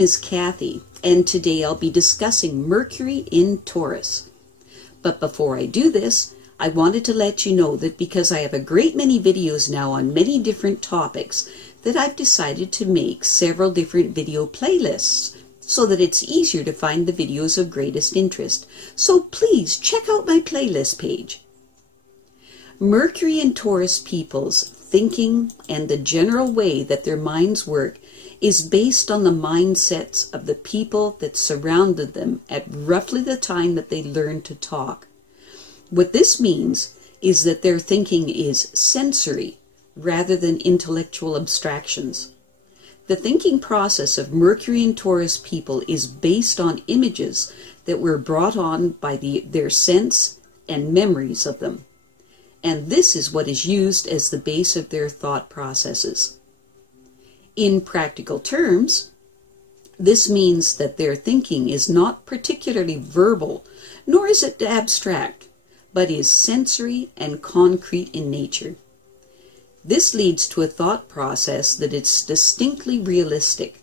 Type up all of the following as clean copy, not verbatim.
name is Kathy, and today I'll be discussing Mercury in Taurus. But before I do this, I wanted to let you know that because I have a great many videos now on many different topics, that I've decided to make several different video playlists so that it's easier to find the videos of greatest interest. So please check out my playlist page. Mercury in Taurus people's thinking and the general way that their minds work is based on the mindsets of the people that surrounded them at roughly the time that they learned to talk. What this means is that their thinking is sensory rather than intellectual abstractions. The thinking process of Mercury and Taurus people is based on images that were brought on by their sense and memories of them. And this is what is used as the base of their thought processes. In practical terms, this means that their thinking is not particularly verbal, nor is it abstract, but is sensory and concrete in nature. This leads to a thought process that is distinctly realistic,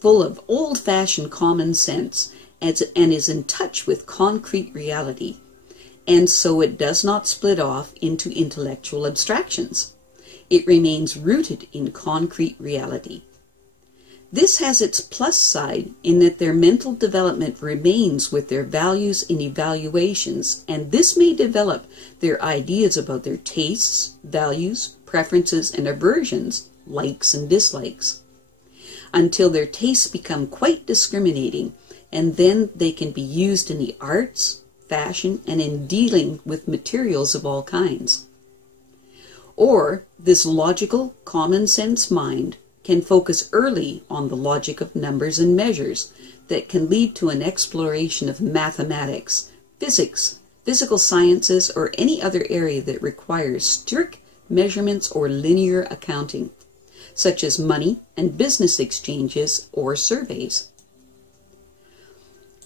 full of old-fashioned common sense, and is in touch with concrete reality, and so it does not split off into intellectual abstractions. It remains rooted in concrete reality. This has its plus side in that their mental development remains with their values and evaluations, and this may develop their ideas about their tastes, values, preferences, and aversions, likes and dislikes, until their tastes become quite discriminating, and then they can be used in the arts, fashion, and in dealing with materials of all kinds. Or this logical, common sense mind can focus early on the logic of numbers and measures that can lead to an exploration of mathematics, physics, physical sciences, or any other area that requires strict measurements or linear accounting, such as money and business exchanges or surveys.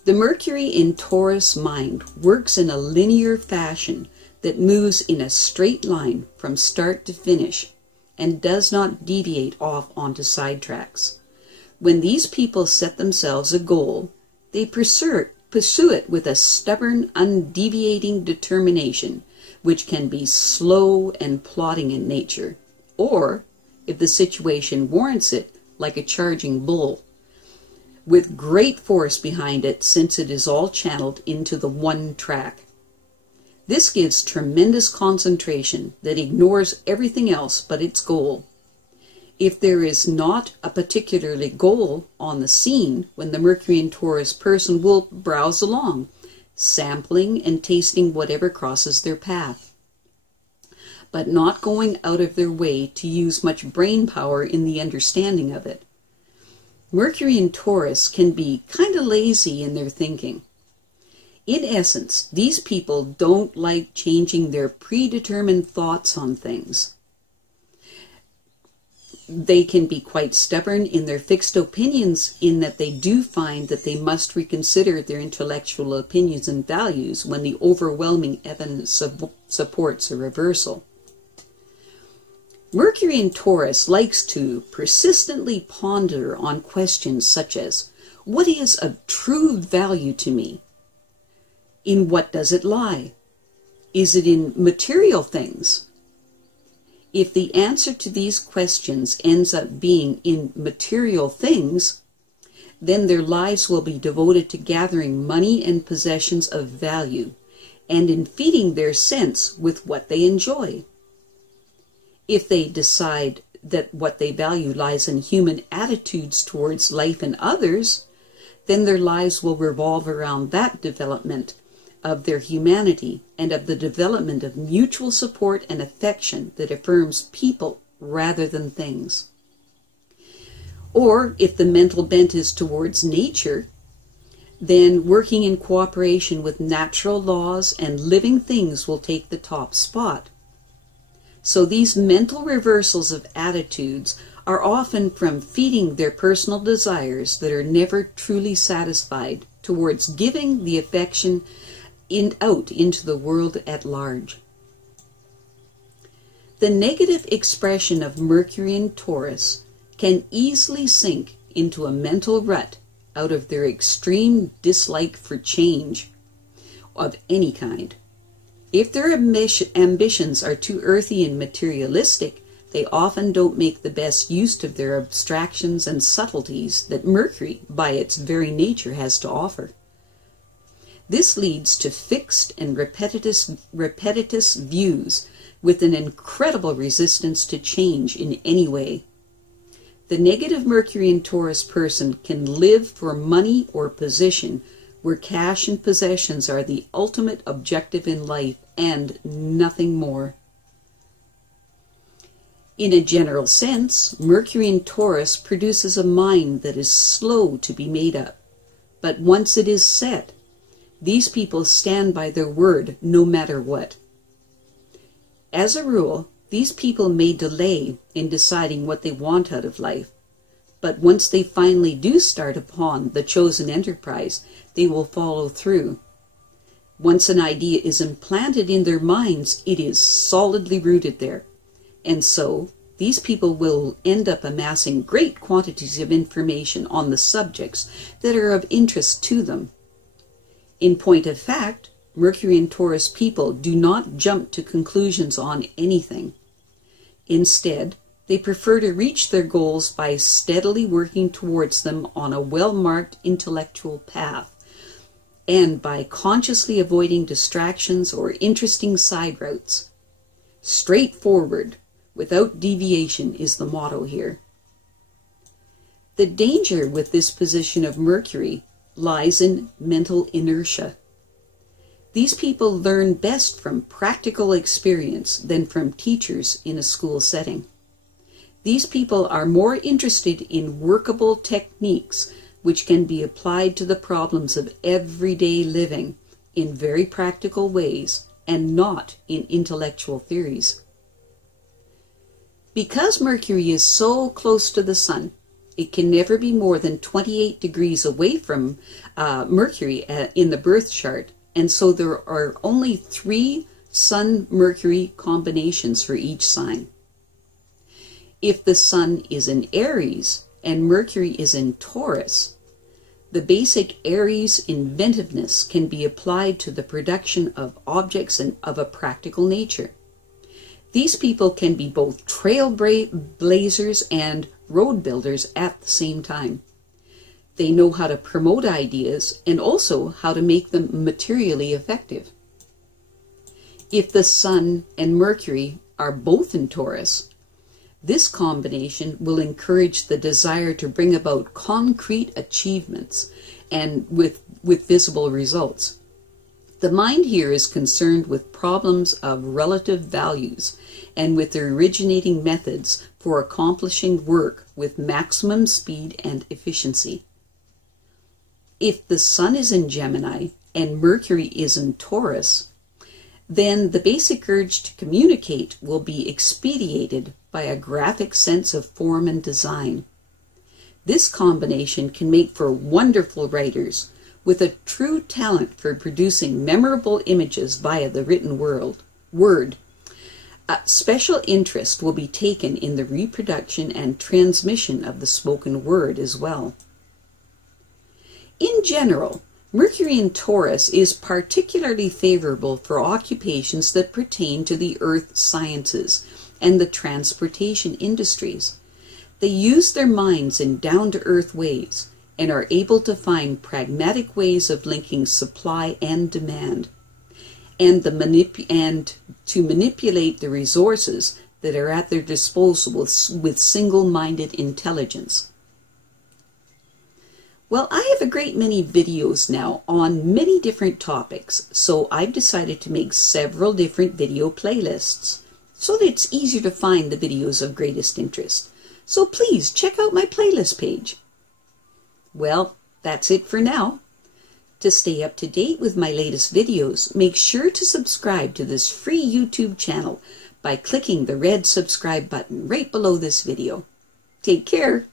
The Mercury in Taurus mind works in a linear fashion that moves in a straight line from start to finish and does not deviate off onto sidetracks. When these people set themselves a goal, they pursue it with a stubborn, undeviating determination, which can be slow and plodding in nature, or, if the situation warrants it, like a charging bull, with great force behind it since it is all channeled into the one track. This gives tremendous concentration that ignores everything else but its goal. If there is not a particularly goal on the scene when the Mercury in Taurus person will browse along, sampling and tasting whatever crosses their path, but not going out of their way to use much brain power in the understanding of it. Mercury in Taurus can be kind of lazy in their thinking. In essence, these people don't like changing their predetermined thoughts on things. They can be quite stubborn in their fixed opinions in that they do find that they must reconsider their intellectual opinions and values when the overwhelming evidence supports a reversal. Mercury in Taurus likes to persistently ponder on questions such as, what is of true value to me? In what does it lie? Is it in material things? If the answer to these questions ends up being in material things, then their lives will be devoted to gathering money and possessions of value, and in feeding their sense with what they enjoy. If they decide that what they value lies in human attitudes towards life and others, then their lives will revolve around that development of their humanity and of the development of mutual support and affection that affirms people rather than things. Or if the mental bent is towards nature, then working in cooperation with natural laws and living things will take the top spot. So these mental reversals of attitudes are often from feeding their personal desires that are never truly satisfied towards giving the affection out into the world at large. The negative expression of Mercury in Taurus can easily sink into a mental rut out of their extreme dislike for change of any kind. If their ambitions are too earthy and materialistic, they often don't make the best use of their abstractions and subtleties that Mercury, by its very nature, has to offer. This leads to fixed and repetitious views with an incredible resistance to change in any way. The negative Mercury in Taurus person can live for money or position, where cash and possessions are the ultimate objective in life and nothing more. In a general sense, Mercury in Taurus produces a mind that is slow to be made up. But once it is set, these people stand by their word no matter what. As a rule, these people may delay in deciding what they want out of life, but once they finally do start upon the chosen enterprise, they will follow through. Once an idea is implanted in their minds, it is solidly rooted there. And so, these people will end up amassing great quantities of information on the subjects that are of interest to them. In point of fact, Mercury and Taurus people do not jump to conclusions on anything. Instead, they prefer to reach their goals by steadily working towards them on a well-marked intellectual path, and by consciously avoiding distractions or interesting side routes. Straightforward, without deviation, is the motto here. The danger with this position of Mercury lies in mental inertia. These people learn best from practical experience than from teachers in a school setting. These people are more interested in workable techniques which can be applied to the problems of everyday living in very practical ways and not in intellectual theories. Because Mercury is so close to the Sun, it can never be more than 28 degrees away from Mercury in the birth chart, and so there are only 3 Sun-Mercury combinations for each sign. If the Sun is in Aries and Mercury is in Taurus, the basic Aries inventiveness can be applied to the production of objects of a practical nature. These people can be both trailblazers and road builders at the same time. They know how to promote ideas and also how to make them materially effective. If the Sun and Mercury are both in Taurus, this combination will encourage the desire to bring about concrete achievements and with visible results. The mind here is concerned with problems of relative values and with the originating methods for accomplishing work with maximum speed and efficiency. If the Sun is in Gemini and Mercury is in Taurus, then the basic urge to communicate will be expedited by a graphic sense of form and design. This combination can make for wonderful writers with a true talent for producing memorable images via the written word. A special interest will be taken in the reproduction and transmission of the spoken word as well. In general, Mercury in Taurus is particularly favorable for occupations that pertain to the earth sciences and the transportation industries. They use their minds in down-to-earth ways and are able to find pragmatic ways of linking supply and demand, and to manipulate the resources that are at their disposal with single-minded intelligence. Well, I have a great many videos now on many different topics, so I've decided to make several different video playlists so that it's easier to find the videos of greatest interest. So please check out my playlist page. Well, that's it for now. To stay up to date with my latest videos, make sure to subscribe to this free YouTube channel by clicking the red subscribe button right below this video. Take care.